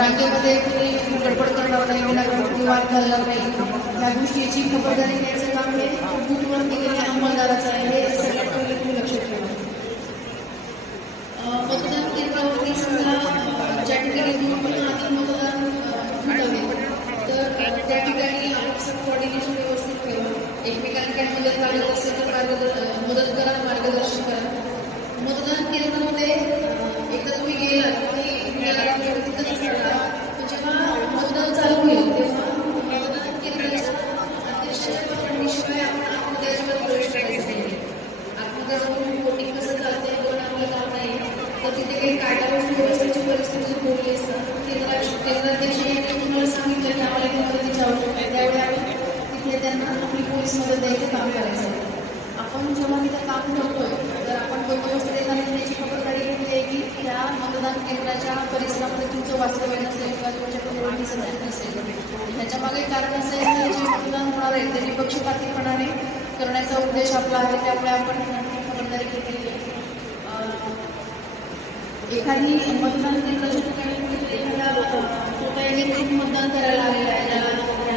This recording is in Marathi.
रांगेमध्ये कुणी गडबड करणार नाही, विनाकारण वाद घालणार नाही, या गोष्टीची खबरदारी घ्यायचं काम हे बूथवर दिलेल्या अंमलदाराचं आहे. हे सगळ्यात पहिले तुम्ही लक्षात ठेवा. मतदान केंद्रावरती समजा ज्या ठिकाणी तुम्ही मतदान घडवले तर त्या ठिकाणी आपण कोऑर्डिनेशन व्यवस्थित करून एकमेकांना काही मदत लागत असेल तर मदत करा, मार्गदर्शन करा. मतदान केंद्रामध्ये एकदा तुम्ही गेलात की तिथं नसताना जेव्हा मतदान चालू होईल तेव्हा मतदान केंद्राच्या अध्यक्षाच्या परवानगीशिवाय आपण आतमध्ये अजिबात प्रवेश करायचा नाही. आतमध्ये जाऊन वोटिंग कसं चालते पण आपलं काम नाही तर तिथे काही कायदा व सुव्यवस्थेची परिस्थिती बोलली असतात. केंद्राध्यक्ष यांनी तुम्हाला सांगितलं की आम्हाला काही मदतीची आवश्यकता आहे, त्यावेळी आपण तिथे त्यांना आपली पोलीस मदत द्यायचं काम करायचं आहे. आपण जेव्हा तिथं काम करतोय तर आपण बंदोबस्त देताना त्याची खबरदारी घेतली आहे की त्या मतदान केंद्राच्या परिसरामध्ये तुमचं वास्तव्य नसेल किंवा तुमच्याकडे ओळखीचं नसेल. त्याच्यामागे कारण असं आहे की जे मतदान होणार आहे ते निपक्षपातीपणाने करण्याचा उद्देश आपला आहे, त्यामुळे आपण खबरदारी घेतलेली आहे. एखादी मतदान केंद्राच्या ठिकाणी एखादा इलेक्ट्रिक मतदान करायला आलेला आहे, ज्याला